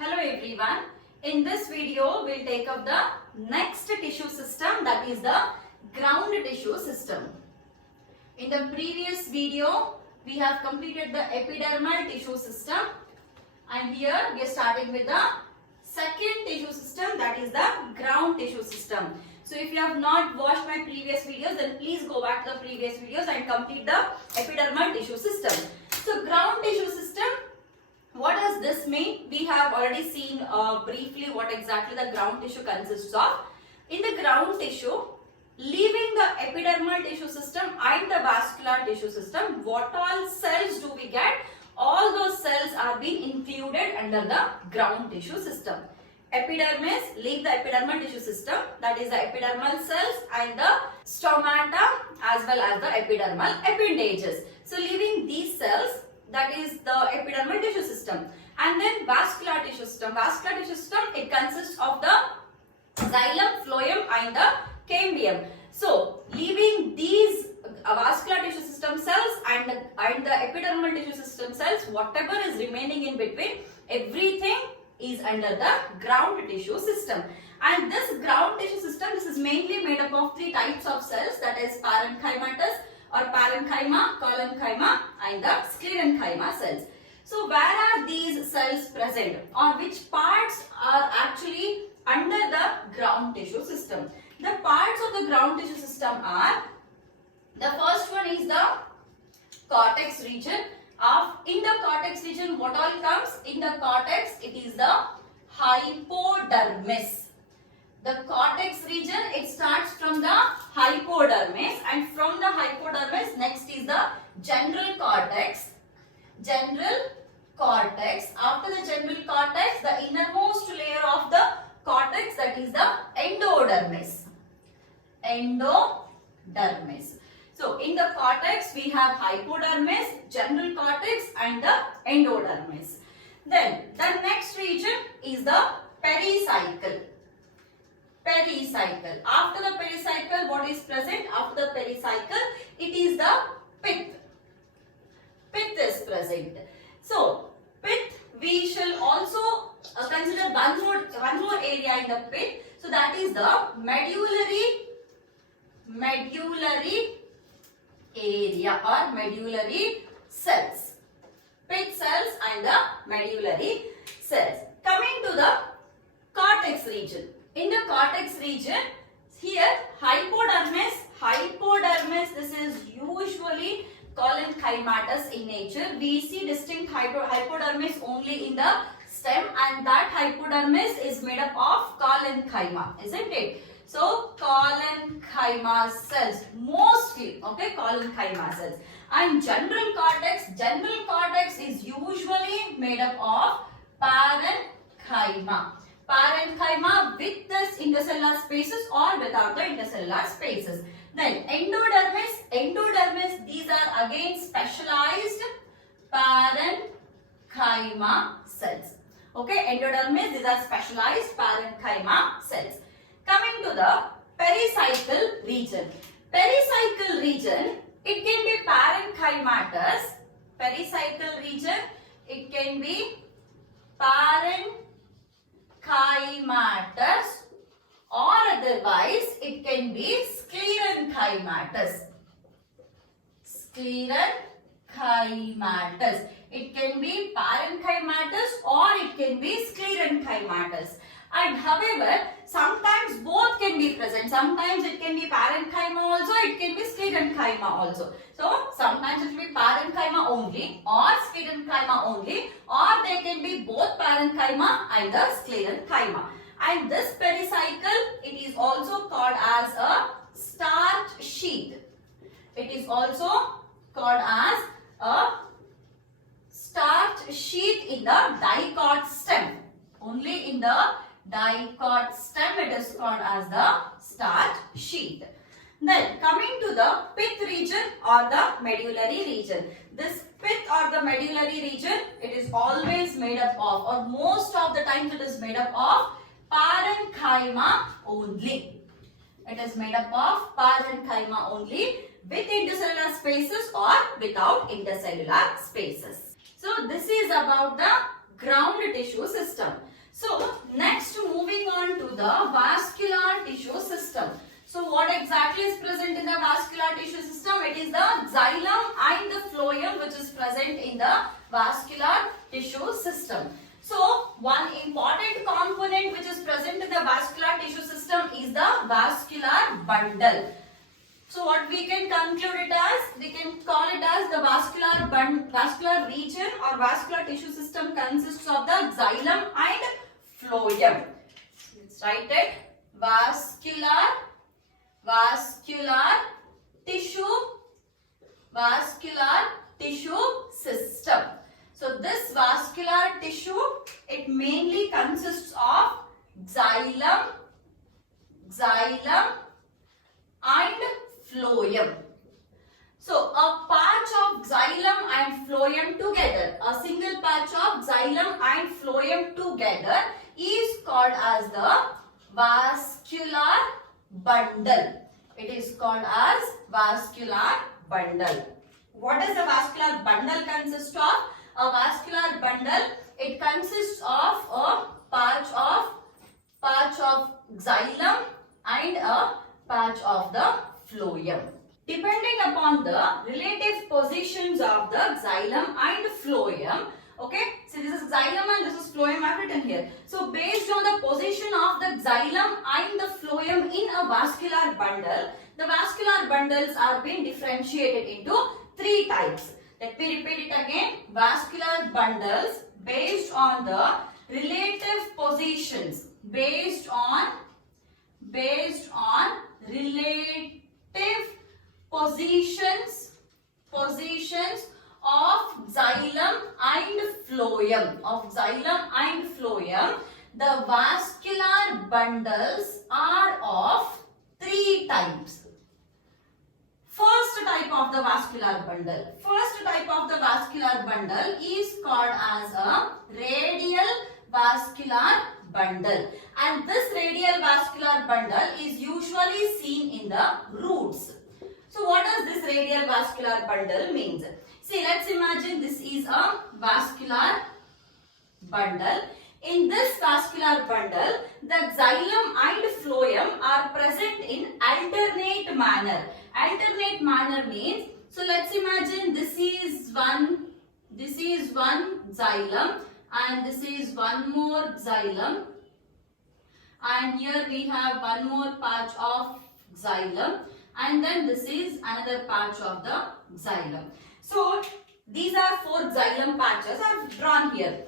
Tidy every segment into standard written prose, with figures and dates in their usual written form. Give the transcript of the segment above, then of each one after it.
Hello everyone. In this video, we'll take up the next tissue system, that is the ground tissue system. In the previous video, we have completed the epidermal tissue system, and here we are starting with the second tissue system, that is the ground tissue system. So if you have not watched my previous videos, then please go back to the previous videos and complete the epidermal tissue system. So ground tissue system, what does this mean? We have already seen briefly what exactly the ground tissue consists of. In the ground tissue, leaving the epidermal tissue system and the vascular tissue system, what all cells do we get? All those cells are being included under the ground tissue system. Epidermis, leave the epidermal tissue system, that is the epidermal cells and the stomata as well as the epidermal appendages. So leaving these cells, that is the epidermal tissue system. And then vascular tissue system. Vascular tissue system, it consists of the xylem, phloem and the cambium. So leaving these vascular tissue system cells and the epidermal tissue system cells, whatever is remaining in between, everything is under the ground tissue system. And this ground tissue system, this is mainly made up of three types of cells, that is parenchymatous or parenchyma, collenchyma and the sclerenchyma cells. So where are these cells present, or which parts are actually under the ground tissue system? The parts of the ground tissue system are, the first one is the cortex region. In the cortex region, what all comes? In the cortex, it is the hypodermis. The cortex region, it starts from the hypodermis, and from the hypodermis, next is the general cortex. General cortex. After the general cortex, the innermost layer of the cortex, that is the endodermis. Endodermis. So in the cortex, we have hypodermis, general cortex and the endodermis. Then the next region is the pericycle. Pericycle. After the pericycle, what is present? After the pericycle, it is the pith. Pith is present. So pith, we shall also consider one more area in the pith. So that is the medullary area or medullary cells. Pith cells and the medullary cells. Coming to the cortex region. In the cortex region, here hypodermis, this is usually collenchymatous in nature. We see distinct hypodermis only in the stem, and that hypodermis is made up of collenchyma, isn't it? So collenchyma cells, mostly, okay, collenchyma cells. And general cortex is usually made up of parenchyma. Parenchyma with this intercellular spaces or without the intercellular spaces. Then endodermis, these are again specialized parenchyma cells. Okay, endodermis, these are specialized parenchyma cells. Coming to the pericycle region. Pericycle region, it can be parenchymatous. Pericycle region, it can be parenchymatous, or otherwise it can be sclerenchymatous. Sclerenchymatous. It can be parenchymatous or it can be sclerenchymatous. And however, sometimes both can be present. Sometimes it can be parenchyma also, it can be sclerenchyma also. So sometimes it will be parenchyma only or sclerenchyma only, or they can be both parenchyma and the sclerenchyma. And this pericycle, it is also called as a starch sheath. It is also called as a starch sheath in the dicot stem. Only in the dicot stem it is called as the starch sheath. Then coming to the pith region or the medullary region. This pith or the medullary region, it is always made up of, or most of the times it is made up of parenchyma only. It is made up of parenchyma only with intercellular spaces or without intercellular spaces. So this is about the ground tissue system. So next moving on to the vascular tissue system. So what exactly is present in the vascular tissue system? It is the xylem and the phloem which is present in the vascular tissue system. So one important component which is present in the vascular tissue system is the vascular bundle. So what we can conclude it as, we can call it as the vascular region or vascular tissue system consists of the xylem and phloem. Let's write it. Vascular tissue system. So this vascular tissue, it mainly consists of xylem and phloem. So a patch of xylem and phloem together, a single patch of xylem and phloem together is called as the vascular bundle. It is called as vascular bundle. What does the vascular bundle consist of? A vascular bundle, it consists of a patch of xylem and a patch of the phloem. Depending upon the relative positions of the xylem and phloem, okay, so this is xylem and this is phloem I have written here. So based on the position of the xylem and the phloem in a vascular bundle, the vascular bundles are being differentiated into three types. Let me repeat it again. Vascular bundles based on the relative positions, based on relative positions of xylem and phloem. The vascular bundles are of three types. First type of the vascular bundle is called as a radial vascular bundle, and this radial vascular bundle is usually seen in the roots. So what does this radial vascular bundle means? See, let's imagine this is a vascular bundle. In this vascular bundle, the xylem and phloem are present in alternate manner. Alternate manner means, so let's imagine this is one xylem and this is one more xylem, and here we have one more patch of xylem, and then this is another patch of the xylem. So these are four xylem patches I have drawn here.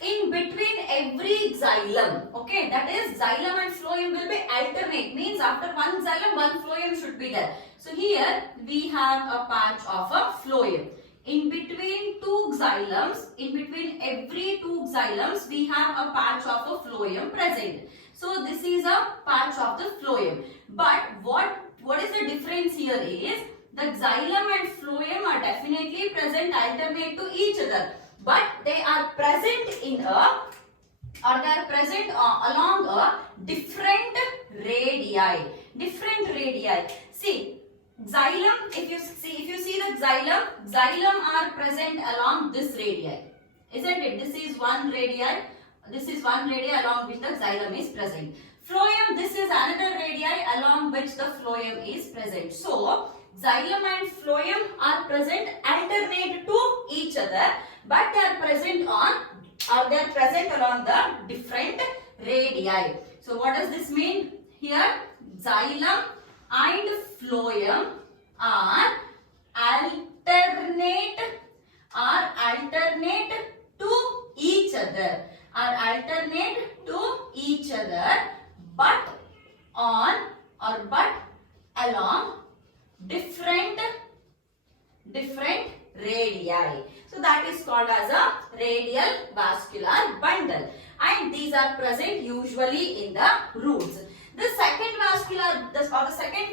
In between every xylem, okay, that is xylem and phloem will be alternate, means after one xylem, one phloem should be there. So here we have a patch of a phloem. In between two xylems, in between every two xylems, we have a patch of a phloem present. So this is a patch of the phloem. But what is the difference here is, the xylem and phloem are definitely present alternate to each other, but they are present along a different radii. See, xylem, if you see the xylem are present along this radii, isn't it? This is one radii along which the xylem is present. Phloem, this is another radii along which the phloem is present. So xylem and phloem are present alternate to each other, but they are present along the different radii. So what does this mean? Here xylem and phloem are alternate to each other, but along different radii. So that is called as a radial vascular bundle, and these are present usually in the roots. The second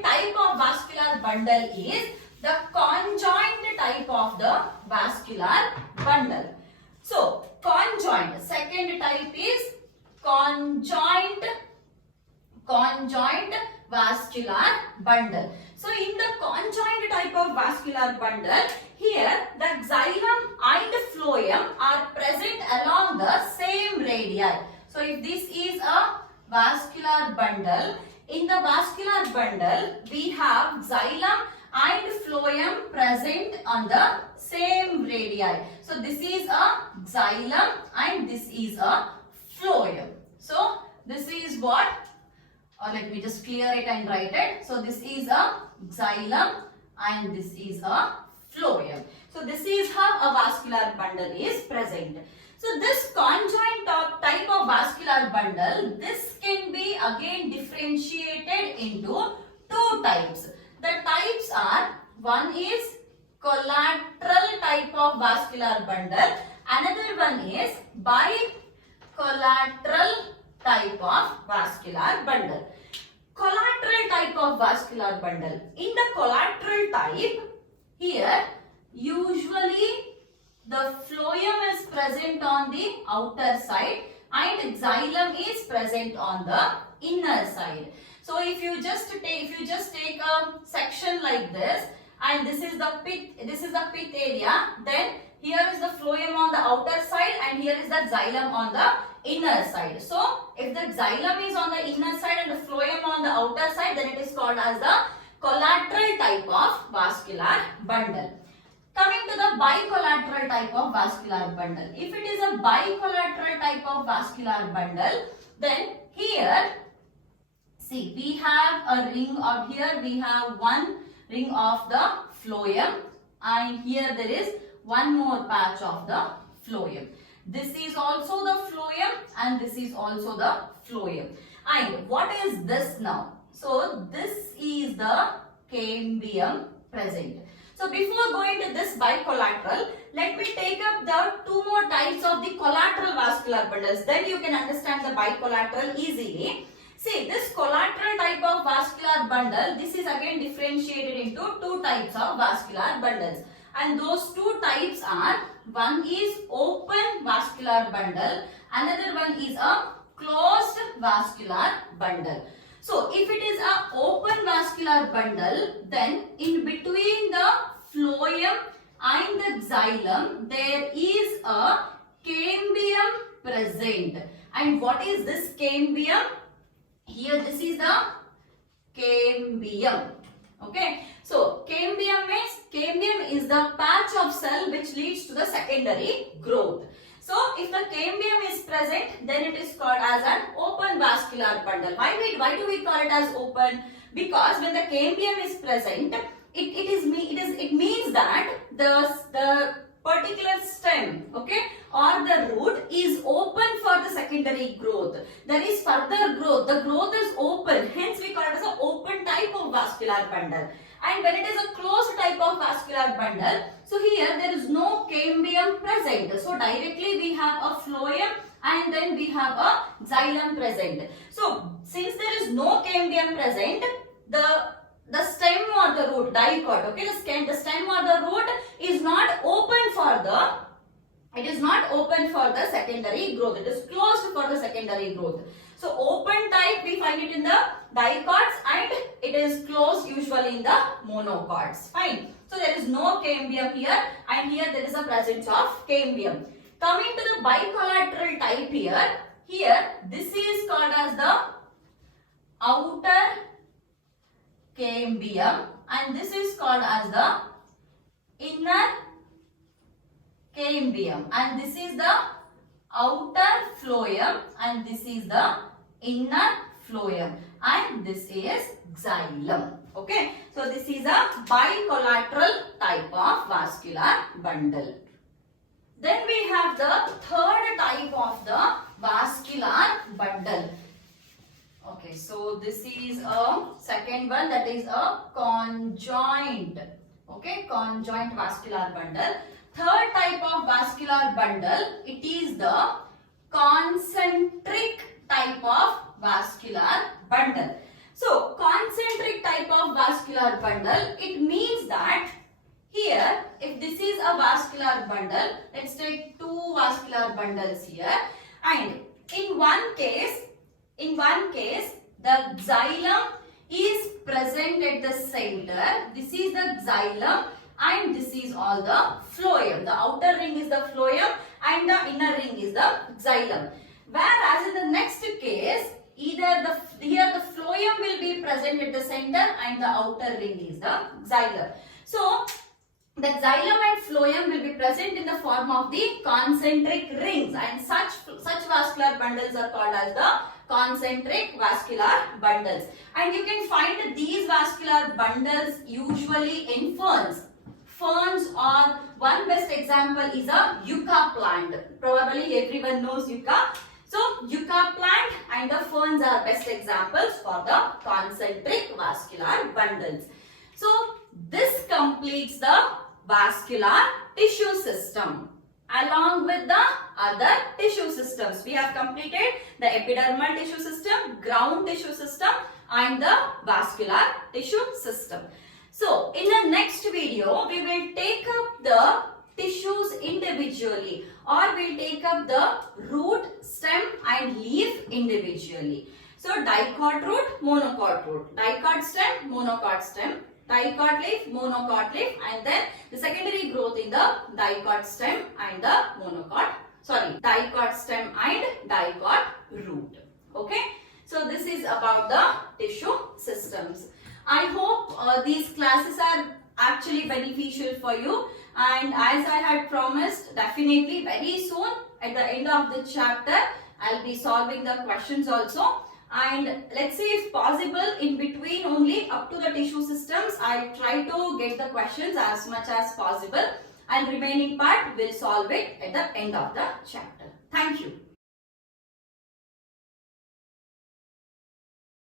type of vascular bundle is the conjoined type of the vascular bundle. So conjoined, second type is conjoined vascular bundle. So in the conjoined type of vascular bundle, here the xylem and phloem are present along the if this is a vascular bundle, in the vascular bundle we have xylem and phloem present on the same radii. So this is a xylem and this is a phloem. So this is what, or let me just clear it and write it. So this is a xylem and this is a phloem. So this is how a vascular bundle is present. So this conjoint type of vascular bundle, this can be again differentiated into two types. The types are, one is collateral type of vascular bundle, another one is bicollateral type of vascular bundle. Collateral type of vascular bundle. In the collateral type, here usually the phloem is present on the outer side and xylem is present on the inner side. So if you just take a section like this, and this is the pith area, then here is the phloem on the outer side and here is the xylem on the inner side. So if the xylem is on the inner side and the phloem on the outer side, then it is called as the collateral type of vascular bundle. Coming to the bicollateral type of vascular bundle. If it is a bicollateral type of vascular bundle, then here, see, we have a ring of, here we have one ring of the phloem and here there is one more patch of the phloem. This is also the phloem and this is also the phloem. And what is this now? So this is the cambium present. So before going to this bicollateral, let me take up the two more types of the collateral vascular bundles. Then you can understand the bicollateral easily. See, this collateral type of vascular bundle, this is again differentiated into two types of vascular bundles. And those two types are, one is open vascular bundle, another one is a closed vascular bundle. So if it is a open vascular bundle, then in between the phloem and the xylem, there is a cambium present. And what is this cambium? Here this is the cambium. Okay. So cambium is the patch of cell which leads to the secondary growth. So if the cambium is present, then it is called as an open vascular bundle. Why do we call it as open? Because when the cambium is present, it means that the particular stem, okay, or the root is open for the secondary growth. There is further growth. The growth is open. Hence we call it as an open type of vascular bundle. And when it is a closed type of vascular bundle, so here there is no cambium present. So directly we have a phloem and then we have a xylem present. So since there is no cambium present, the stem or the root, dicot, okay, the stem or the root is not open for the secondary growth. It is closed for the secondary growth. So open type we find it in the dicots and it is closed usually in the monocots. Fine. So there is no cambium here and here there is a presence of cambium. Coming to the bicollateral type here this is called as the outer cambium and this is called as the inner cambium and this is the outer phloem and this is the inner phloem and this is xylem. Okay, so this is a bicollateral type of vascular bundle. Then we have the third type of the vascular bundle. Okay, so this is a second one, that is a conjoint. Okay, conjoint vascular bundle. Third type of vascular bundle, it is the concentric type of vascular bundle. So concentric type of vascular bundle, it means that here if this is a vascular bundle, let's take two vascular bundles here, and in one case the xylem is present at the center. This is the xylem and this is all the phloem. The outer ring is the phloem and the inner ring is the xylem. Whereas in the next case, here the phloem will be present at the center and the outer ring is the xylem. So the xylem and phloem will be present in the form of the concentric rings, and such vascular bundles are called as the concentric vascular bundles. And you can find these vascular bundles usually in ferns. Ferns, or one best example is a yucca plant. Probably everyone knows yucca. So yucca plant and the ferns are best examples for the concentric vascular bundles. So this completes the vascular tissue system. Along with the other tissue systems, we have completed the epidermal tissue system, ground tissue system and the vascular tissue system. So in the next video, we will take up the tissues individually, or we'll take up the root, stem and leaf individually. So dicot root, monocot root, dicot stem, monocot stem, dicot leaf, monocot leaf, and then the secondary growth in the dicot stem and the dicot stem and dicot root. Okay. So this is about the tissue systems. I hope these classes are actually beneficial for you, and as I had promised, definitely very soon at the end of the chapter I'll be solving the questions also, and let's see if possible in between only up to the tissue systems I'll try to get the questions as much as possible, and remaining part we'll solve it at the end of the chapter. Thank you.